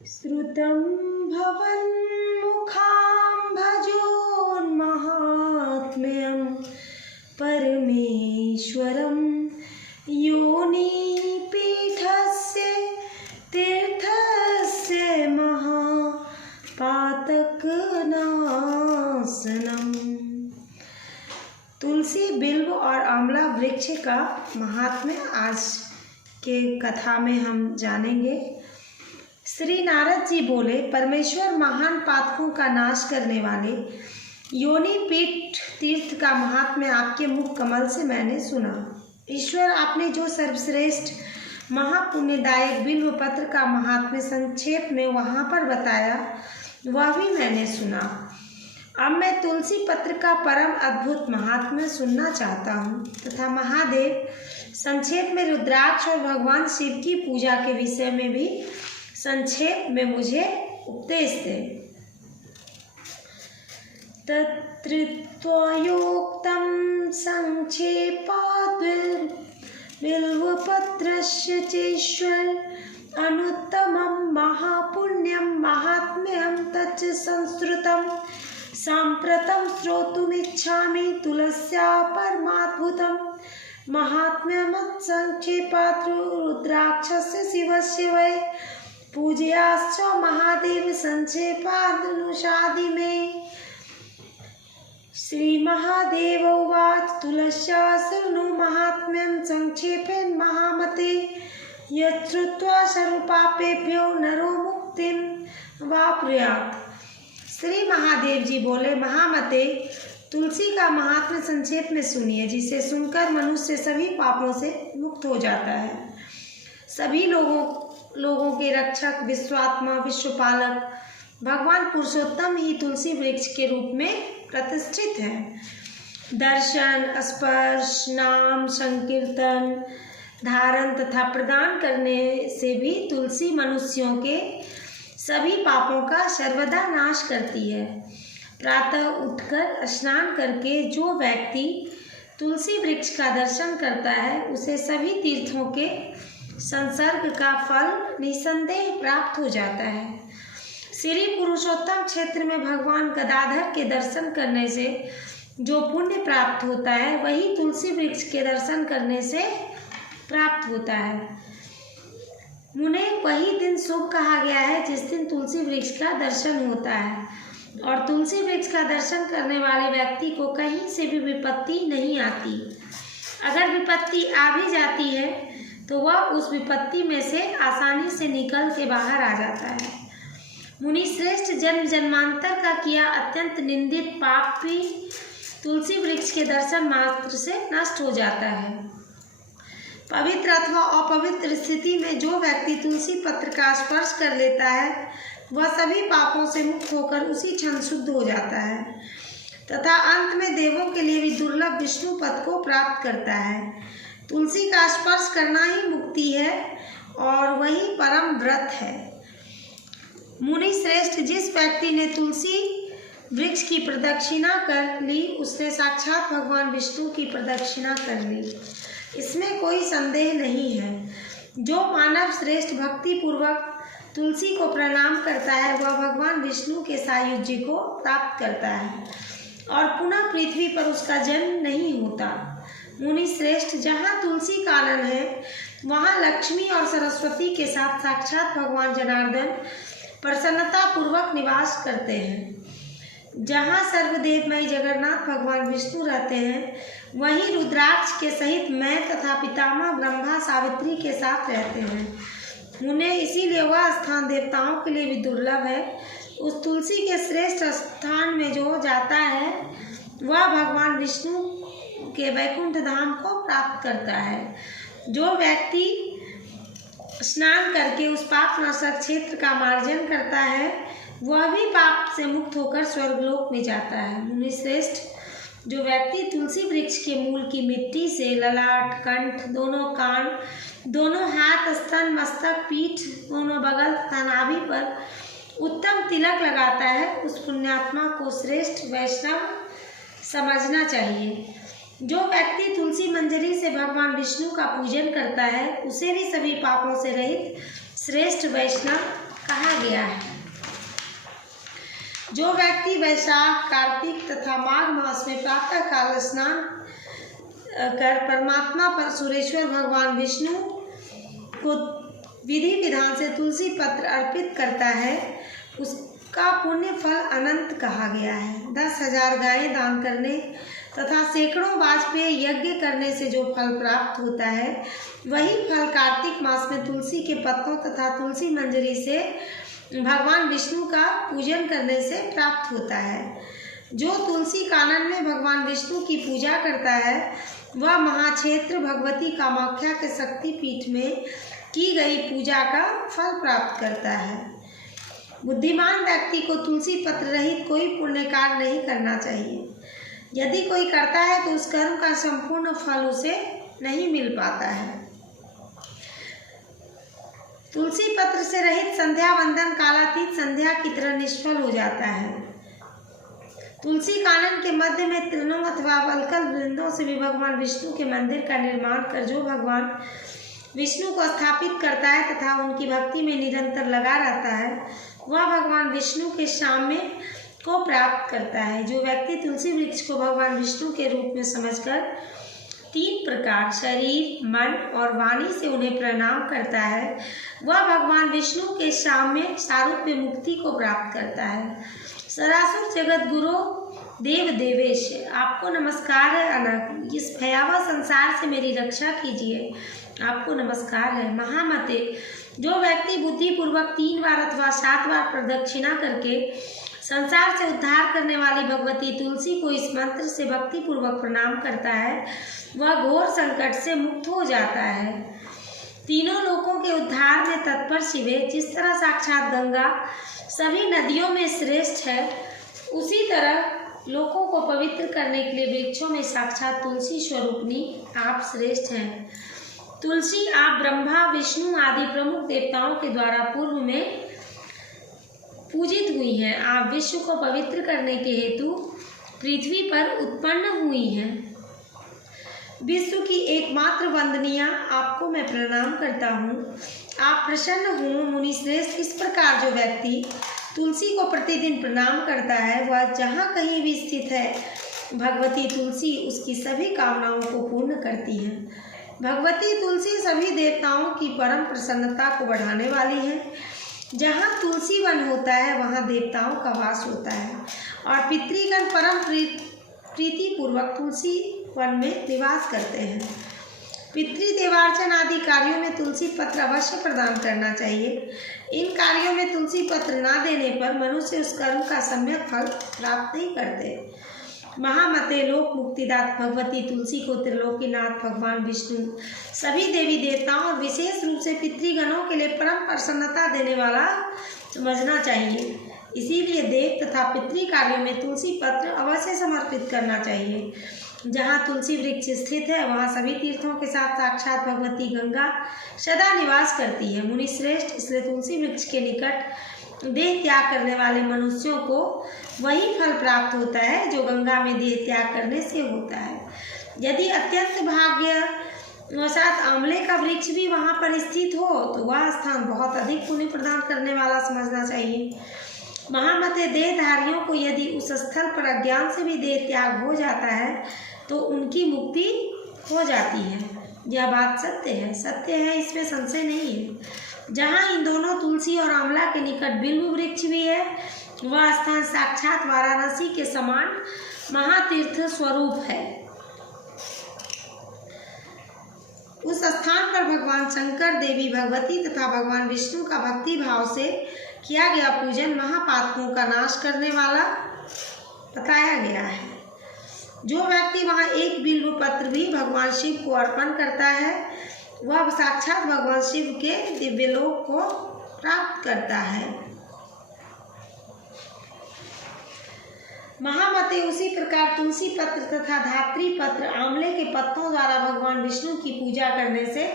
श्रुतं भवन्मुखाम्भजोन्महात्म्यं परमेश्वरं योनिपीठस्य तीर्थस्य महापातकनाशनम्। तुलसी, बिल्व और आंवला वृक्ष का महात्म्य आज के कथा में हम जानेंगे। श्री नारद जी बोले, परमेश्वर महान पातकों का नाश करने वाले योनिपीठ तीर्थ का महात्म्य आपके मुख कमल से मैंने सुना। ईश्वर, आपने जो सर्वश्रेष्ठ महापुण्यदायक बिल्व पत्र का महात्म्य संक्षेप में वहाँ पर बताया, वह भी मैंने सुना। अब मैं तुलसी पत्र का परम अद्भुत महात्म्य सुनना चाहता हूँ तथा महादेव संक्षेप में रुद्राक्ष और भगवान शिव की पूजा के विषय में भी संक्षेप में मुझे उपदेश दें। तत्र त्वयोक्तं संक्षेपाद् बिल्वपत्रस्य चेश्वर अनुत्तमं महापुण्यं महात्म्यं तच्च संस्कृतं साम्प्रतं श्रोतुमिच्छामि तुलस्या परमाद्भुतं महात्म्यमत्संक्षेपात् रुद्राक्षस्य शिवस्य वै पूजयाश्च महादेव संक्षेपादनुषादि मे। श्री महादेव उवाच, तुलस्या शृणु महात्म्यं संक्षेपेन महामते यच्छ्रुत्वा सर्वपापेभ्यो नरो मुक्तिं वाप्नुयात्। श्री महादेव जी बोले, महामते, तुलसी का महात्म्य संक्षेप में सुनिए, जिसे सुनकर मनुष्य सभी पापों से मुक्त हो जाता है। सभी लोगों के रक्षक, विश्वात्मा, विश्वपालक भगवान पुरुषोत्तम ही तुलसी वृक्ष के रूप में प्रतिष्ठित है। दर्शन, स्पर्श, नाम, संकीर्तन, धारण तथा प्रदान करने से भी तुलसी मनुष्यों के सभी पापों का सर्वदा नाश करती है। प्रातः उठकर स्नान करके जो व्यक्ति तुलसी वृक्ष का दर्शन करता है, उसे सभी तीर्थों के संसर्ग का फल निसंदेह प्राप्त हो जाता है। श्री पुरुषोत्तम क्षेत्र में भगवान गदाधर के दर्शन करने से जो पुण्य प्राप्त होता है, वही तुलसी वृक्ष के दर्शन करने से प्राप्त होता है। मुने, वही दिन शुभ कहा गया है जिस दिन तुलसी वृक्ष का दर्शन होता है, और तुलसी वृक्ष का दर्शन करने वाले व्यक्ति को कहीं से भी विपत्ति नहीं आती। अगर विपत्ति आ भी जाती है तो वह उस विपत्ति में से आसानी से निकल के बाहर आ जाता है। मुनि श्रेष्ठ, जन्म जन्मांतर का किया अत्यंत निंदित पाप भी तुलसी वृक्ष के दर्शन मात्र से नष्ट हो जाता है। पवित्र अथवा अपवित्र स्थिति में जो व्यक्ति तुलसी पत्र का स्पर्श कर लेता है, वह सभी पापों से मुक्त होकर उसी क्षण शुद्ध हो जाता है तथा अंत में देवों के लिए भी दुर्लभ विष्णु पद को प्राप्त करता है। तुलसी का स्पर्श करना ही मुक्ति है और वही परम व्रत है। मुनि श्रेष्ठ, जिस व्यक्ति ने तुलसी वृक्ष की प्रदक्षिणा कर ली, उसने साक्षात भगवान विष्णु की प्रदक्षिणा कर ली, इसमें कोई संदेह नहीं है। जो मानव श्रेष्ठ भक्ति पूर्वक तुलसी को प्रणाम करता है, वह भगवान विष्णु के सायुज्य को प्राप्त करता है और पुनः पृथ्वी पर उसका जन्म नहीं होता। मुनि श्रेष्ठ, जहाँ तुलसी कानन है, वहाँ लक्ष्मी और सरस्वती के साथ साक्षात भगवान जनार्दन प्रसन्नता पूर्वक निवास करते हैं। जहाँ सर्वदेवमय जगन्नाथ भगवान विष्णु रहते हैं, वहीं रुद्राक्ष के सहित मैं तथा पितामह ब्रह्मा सावित्री के साथ रहते हैं। मुने, इसीलिए वह स्थान देवताओं के लिए भी दुर्लभ है। उस तुलसी के श्रेष्ठ स्थान में जो जाता है, वह भगवान विष्णु के वैकुंठ धाम को प्राप्त करता है। जो व्यक्ति स्नान करके उस पापनाशक क्षेत्र का मार्जन करता है, वह भी पाप से मुक्त होकर स्वर्गलोक में जाता है। मुनि श्रेष्ठ, जो व्यक्ति तुलसी वृक्ष के मूल की मिट्टी से ललाट, कंठ, दोनों कान, दोनों हाथ, स्तन, मस्तक, पीठ, दोनों बगल तथा नाभि पर उत्तम तिलक लगाता है, उस पुण्यात्मा को श्रेष्ठ वैष्णव समझना चाहिए। जो व्यक्ति तुलसी मंजरी से भगवान विष्णु का पूजन करता है, उसे भी सभी पापों से रहित श्रेष्ठ वैष्णव कहा गया है। जो व्यक्ति वैशाख, कार्तिक तथा माघ मास में प्रातः काल स्नान कर परमात्मा परशुरेश्वर भगवान विष्णु को विधि विधान से तुलसी पत्र अर्पित करता है, उसका पुण्य फल अनंत कहा गया है। 10,000 गायें दान करने तथा सैकड़ों वाजपेय यज्ञ करने से जो फल प्राप्त होता है, वही फल कार्तिक मास में तुलसी के पत्तों तथा तुलसी मंजरी से भगवान विष्णु का पूजन करने से प्राप्त होता है। जो तुलसी कानन में भगवान विष्णु की पूजा करता है, वह महाक्षेत्र भगवती कामाख्या के शक्ति पीठ में की गई पूजा का फल प्राप्त करता है। बुद्धिमान व्यक्ति को तुलसी पत्र रहित कोई पुण्य कार्य नहीं करना चाहिए। यदि कोई करता है तो उस कर्म का संपूर्ण फल उसे नहीं मिल पाता है। तुलसी पत्र से रहित संध्या वंदन कालातीत संध्या की तरह निष्फल हो जाता है। तुलसी कानन के मध्य में तृणों अथवा वलकल वृंदों से भी भगवान विष्णु के मंदिर का निर्माण कर जो भगवान विष्णु को स्थापित करता है तथा उनकी भक्ति में निरंतर लगा रहता है, वह भगवान विष्णु के साम्य को प्राप्त करता है। जो व्यक्ति तुलसी वृक्ष को भगवान विष्णु के रूप में समझकर 3 प्रकार शरीर, मन और वाणी से उन्हें प्रणाम करता है, वह भगवान विष्णु के साम्य सारूप्य मुक्ति को प्राप्त करता है। सरासुर जगत गुरु देव देवेश, आपको नमस्कार है अनघ, इस भयावह संसार से मेरी रक्षा कीजिए, आपको नमस्कार है। महामते, जो व्यक्ति बुद्धिपूर्वक 3 बार अथवा 7 बार प्रदक्षिणा करके संसार से उद्धार करने वाली भगवती तुलसी को इस मंत्र से भक्तिपूर्वक प्रणाम करता है, वह घोर संकट से मुक्त हो जाता है। तीनों लोकों के उद्धार में तत्पर शिवे, जिस तरह साक्षात गंगा सभी नदियों में श्रेष्ठ है, उसी तरह लोकों को पवित्र करने के लिए वृक्षों में साक्षात तुलसी स्वरूपनी आप श्रेष्ठ हैं। तुलसी आप ब्रह्मा, विष्णु आदि प्रमुख देवताओं के द्वारा पूर्व में पूजित हुई हैं। आप विश्व को पवित्र करने के हेतु पृथ्वी पर उत्पन्न हुई हैं। विश्व की एकमात्र वंदनीय आपको मैं प्रणाम करता हूँ। आप प्रसन्न हो मुनि श्रेष्ठ। इस प्रकार जो व्यक्ति तुलसी को प्रतिदिन प्रणाम करता है, वह जहाँ कहीं भी स्थित है, भगवती तुलसी उसकी सभी कामनाओं को पूर्ण करती है। भगवती तुलसी सभी देवताओं की परम प्रसन्नता को बढ़ाने वाली है। जहाँ तुलसी वन होता है, वहाँ देवताओं का वास होता है और पितृगण परम प्रीतिपूर्वक तुलसी वन में निवास करते हैं। पितृदेवार्चन आदि कार्यों में तुलसी पत्र अवश्य प्रदान करना चाहिए। इन कार्यों में तुलसी पत्र ना देने पर मनुष्य उस कर्म का सम्यक फल प्राप्त नहीं करते। महामते, लोक मुक्तिदात भगवती तुलसी को त्रिलोकीनाथ भगवान विष्णु, सभी देवी देवताओं और विशेष रूप से पितृगणों के लिए परम प्रसन्नता देने वाला समझना चाहिए। इसीलिए देव तथा पितृ कार्यों में तुलसी पत्र अवश्य समर्पित करना चाहिए। जहाँ तुलसी वृक्ष स्थित है, वहाँ सभी तीर्थों के साथ साक्षात भगवती गंगा सदा निवास करती है। मुनि श्रेष्ठ, इसलिए तुलसी वृक्ष के निकट देह त्याग करने वाले मनुष्यों को वही फल प्राप्त होता है जो गंगा में देह त्याग करने से होता है। यदि अत्यंत भाग्यवशात आंवले का वृक्ष भी वहाँ पर स्थित हो, तो वह स्थान बहुत अधिक पुण्य प्रदान करने वाला समझना चाहिए। महामते, देहधारियों को यदि उस स्थल पर अज्ञान से भी देह त्याग हो जाता है, तो उनकी मुक्ति हो जाती है। यह बात सत्य है, इसमें संशय नहीं है। जहाँ इन दोनों तुलसी और आंवला के निकट बिल्व वृक्ष भी है, वह स्थान साक्षात वाराणसी के समान महातीर्थ स्वरूप है। उस स्थान पर भगवान शंकर, देवी भगवती तथा भगवान विष्णु का भक्ति भाव से किया गया पूजन महापातकों का नाश करने वाला बताया गया है। जो व्यक्ति वहाँ एक बिल्व पत्र भी भगवान शिव को अर्पण करता है, वह साक्षात भगवान शिव के दिव्यलोक को प्राप्त करता है। महामते, उसी प्रकार तुलसी पत्र तथा धात्री पत्र, आंवले के पत्तों द्वारा भगवान विष्णु की पूजा करने से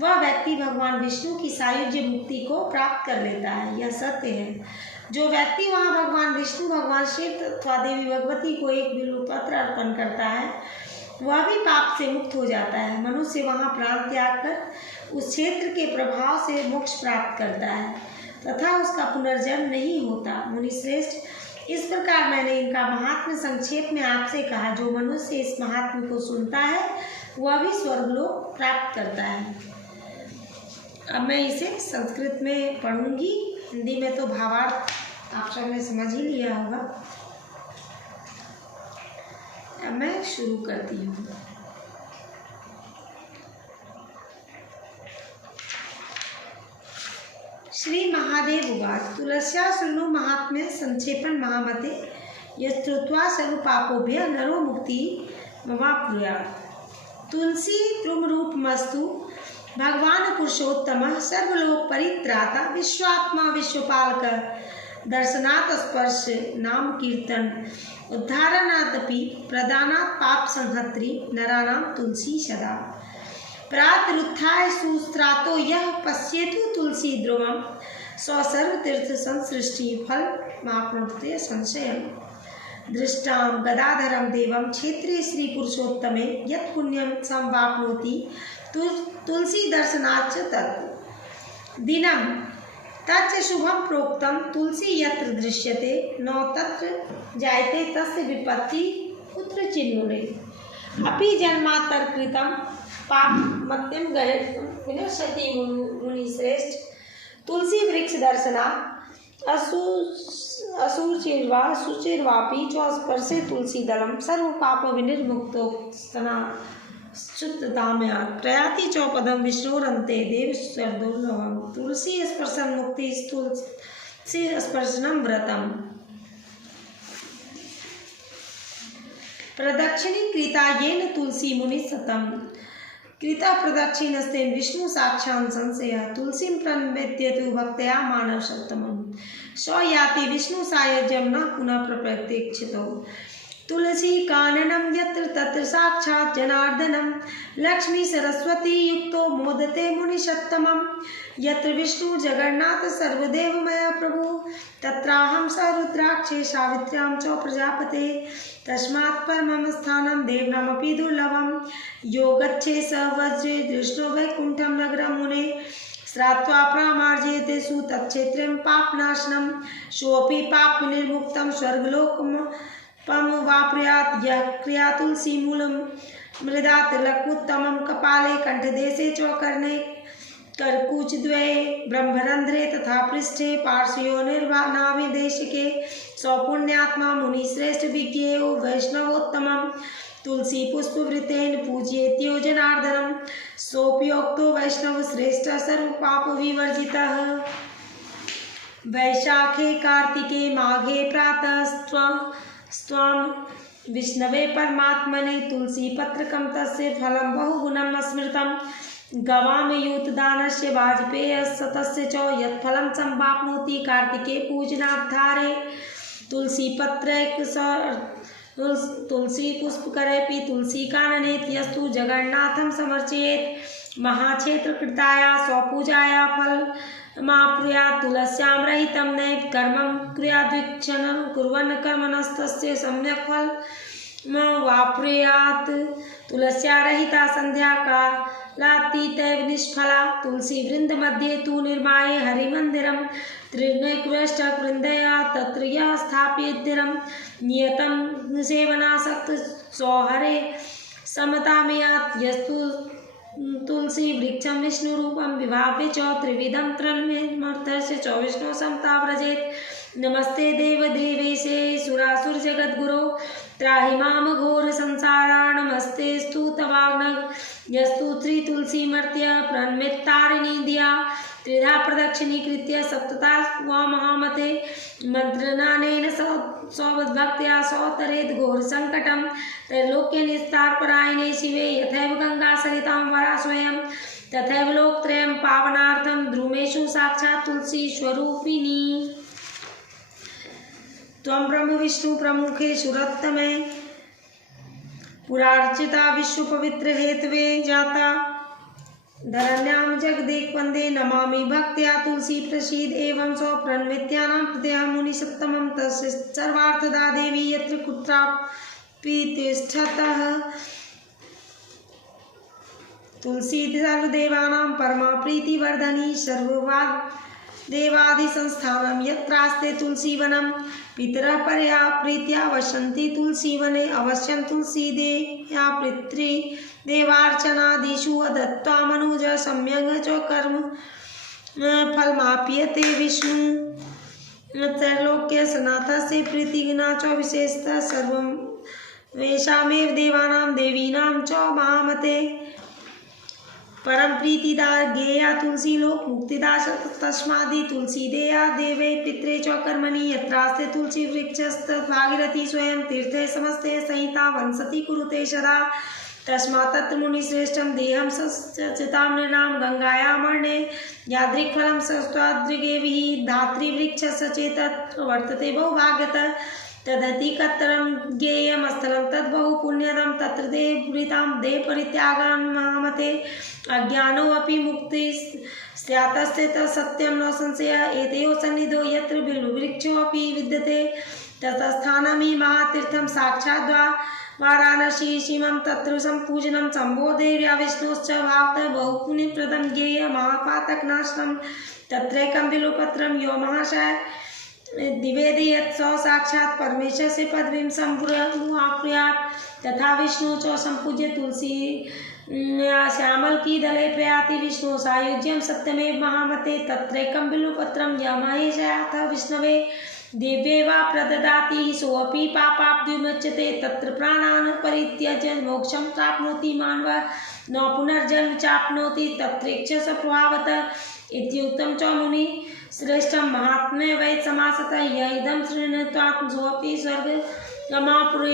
वह व्यक्ति भगवान विष्णु की सायुज्य मुक्ति को प्राप्त कर लेता है। यह सत्य है। जो व्यक्ति वहाँ भगवान विष्णु, भगवान शिव अथवा देवी भगवती को एक बिल्व पत्र अर्पण करता है, वह भी पाप से मुक्त हो जाता है। मनुष्य वहाँ प्राण त्याग कर उस क्षेत्र के प्रभाव से मोक्ष प्राप्त करता है। तथा उसका पुनर्जन्म नहीं होता। मुनिश्रेष्ठ, इस प्रकार मैंने इनका महात्म्य संक्षेप में आपसे कहा। जो मनुष्य इस महात्म्य को सुनता है वह भी स्वर्गलोक प्राप्त करता है। अब मैं इसे संस्कृत में पढ़ूंगी, हिंदी में तो भावार्थ आप सबने समझ ही लिया होगा। अब मैं शुरू करती हूँ। श्री महादेव उवाच तुलस्या शृणु महात्म्य संक्षेपण महामते यश्रुत्वा सर्वपापोभ्यः नरो मुक्ति मवाप्नुयात्। तुलसी द्रुमरूपमस्तु भगवान पुरुषोत्तमः सर्वलोक परित्राता विश्वात्मा विश्वपालक दर्शनात् स्पर्श नाम कीर्तन उद्धारणादपि प्रदानात् पाप संहर्त्री नराणां तुलसी सदा। प्रातरुत्थाय सुस्त्रातो यः पश्येतु तुलसी ध्रुवं सौ सर्वतीर्थ संसृष्टि फल माप्नुते संशयम्। दृष्टां गदाधरं देवं क्षेत्रे श्री पुरुषोत्तमे यत् पुण्यं संवाप्नोति तुलसी दर्शनाच्च तत् दिनं तच्च शुभं प्रोक्तं। तुलसी यत्र दृश्यते न तत्र जायते तस्य विपत्ति कुत्र चिन्मुने। अपि जन्मान्तरकृतं पाप मत्यम विनश्यति मुनिश्रेष्ठ। तुलसी वृक्ष दर्शनात् असुचिर्वा शुचिर्वापि च स्पर्शे तुलसी दलम सर्व पाप विनिर्मुक्तो शुद्धताम्यात् प्रयाति च पदम विष्णोरन्ते देवश्वर दुर्लभम। तुलसी स्पर्शन मुक्ति तुलसी स्पर्शनम व्रतम। प्रदक्षिणी कृता येन तुलसी मुनि सतम कृता प्रदक्षिणस्तेन विष्णु साक्षात् संशयः। तुलसीं प्रणमेत्य तु भक्त्या मानव सत्तमम् स याति विष्णु सायुज्यं न पुनः प्रत्यक्षितो। तुलसी काननं यत्र तत्र साक्षात् जनार्दनं लक्ष्मी सरस्वती युक्तो मोदते मुनिषत्तमम्। यत्र विष्णु जगन्नाथ सर्वदेवमय प्रभु तत्राहं स रुद्राक्षे सावित्र्यां च प्रजापते। तस्मात् परमं स्थानं देवनामपि दुर्लभं यो गच्छे स वज्रे दृष्टो वैकुण्ठं नगरं मुने श्रात्वा प्रामार्जयते सु तत्क्षेत्रं पापनाशनं सोऽपि पापविनिर्मुक्तं स्वर्गलोकमवाप्नुयात्। यः क्रिया तुलसी मूलं मृदात् लकुत्तमं कपाले कंठदेशे च कर्णे करकुचद्वये ब्रह्मरन्ध्रे तथा पृष्ठे पार्श्वयोर्नाभिदेशिके सौपुण्यात्मा मुनिश्रेष्ठ विज्ञेयो वैष्णवोत्तमम्। तुलसी पुष्पवृतेन पूजयेत्यो जनार्दनं सोऽप्योक्तो वैष्णव श्रेष्ठ सर्वपाप विवर्जितः। वैशाखे कार्तिके माघे प्रातः स्वं विष्णवे परमात्मने तुलसी पत्रकं तस्य फलं बहुगुणं स्मृतम्। गवां यूतदानस्य वाजपेयस्य तस्य च यत्फलं संवाप्नोति कार्तिके पूजनावधारे। तुलसी पत्रैक तुलसी पुष्पकरेऽपि तुलसी कानने यस्तु जगन्नाथं समर्चयेत् महाक्षेत्रकृताया स्वपूजाया फलमाप्नुयात्। तुलस्यां रहितं नैव कर्मं कुर्याद्वीक्षणं कुर्वन् कर्मणस्तस्य सम्यक् फलमाप्नुयात्। तुलस्या रहिता संध्या कालातीतैव निष्फला। तुलसी वृंद मध्ये तु निर्माय हरिमन्दिरं त्रिनेकवेष्टकवृन्दया तत्र यः स्थापयेद्धिरं नियतं सेवनासक्त सौहरे समतामयात्। यस्तु तुलसी वृक्षं विष्णुरूपं विभाव्य च त्रिविधं तन्मूर्तस्य च विष्णु समता व्रजेत्। नमस्ते देव देवेशे सुरासुर जगद्गुरो त्राहि माम घोर संसारा। नमस्तेस्तु तवाग्नः यस्तु श्री तुलसी मर्त्य प्रणमेत्तारिणी दिया त्रिधा प्रदक्षिणीकृत्य सप्तता वा महामते मंत्रनानेन सौभक्त्या सौतरेद घोर संकटम। त्रैलोक्य निस्तार परायणे शिवे यथैव गंगा सरितां वरा स्वयं तथैव लोकत्रयं पावनार्थं द्रुमेषु साक्षात् तुलसी स्वरूपिणी। त्वं ब्रह्म विष्णु प्रमुखे सुरत्तमे पुरार्चिता विश्व पवित्र हेतवे जाता धरण्यां जगदेक वंदे नमामि भक्त्या तुलसी प्रसीद एवं सौ प्रणमित्यानां प्रत्ययः मुनिसत्तमं तस्य सर्वार्थदा देवी यत्र कुत्रापि तिष्ठतः। तुलसी सर्वदेवानां परमा प्रीतिवर्धनी देवादिसंस्थानं यत्रास्ते तुलसीवनं पितरः परया प्रीत्या वसन्ति तुलसीवने अवश्यं तुलसीदेया पितृ देवार्चनादिषु दत्त्वा मनुज सम्यग् च कर्म फलमाप्यते विष्णु त्रैलोक्य सनातस्य प्रीतिगुणा च विशेषतः सर्वं वेषामेव देवानां देवीनां च महामते परम प्रीतिदा गेया तुलसी लोक मुक्तिदा तस्मादि तुलसी देया देवे पित्रे च कर्मणि यत्रास्ते तुलसी वृक्षस्त भागीरथी स्वयं तीर्थे समस्ते संहिता वंसति कुरुते सदा तस्मात् तत्र मुनिश्रेष्ठं देहं सचितां नृणां गंगायामर्णे यादृक्फलं सस्त्वादृगेभिः धात्रीवृक्षसचेतत् वर्तते बहुभाग्यतः तदधिकतरं ज्ञेयमस्थलं तद्बहु पुण्यदं तत्र देववृतां देवपरित्यागान् महामते अज्ञानोऽपि मुक्ति स्यात्तस्य तत्सत्यं न संशयः एतयोः सन्निधौ यत्र बिल्ववृक्षोऽपि विद्यते ततस्थानमि महातीर्थं साक्षात् वाराणसी सीमं तत्र सम्पूजनं सम्बोधेर्या विष्णोश्च भावतः बहुपुण्यप्रदं ज्ञेय महापातकनाशनं तत्रैकं बिल्वपत्रं यो महाशय निवेदयत् स साक्षात् परमेश्वरस्य पदवीं सम्प्राप्नुयात् तथा विष्णु च सम्पूज्य तुलसी श्यामल की दले प्रयाति विष्णु सायुज्यं सत्यमेव महामते तत्रैकं बिल्वपत्रं यमहेशाथ विष्णवे देव्ये वा प्रददाति सोऽपि पापाब्धिमुच्यते तत्र प्राणान् परित्यज्य मोक्षं प्राप्नोति मानवः न पुनर्जन्म चाप्नोति तत्रैक्ष प्रभावतः इत्युक्तं च मुनि श्रेष्ठं महात्म्य वै समासतः य इदं शृणुत्वा सोऽपि स्वर्गमाप्नुयात्।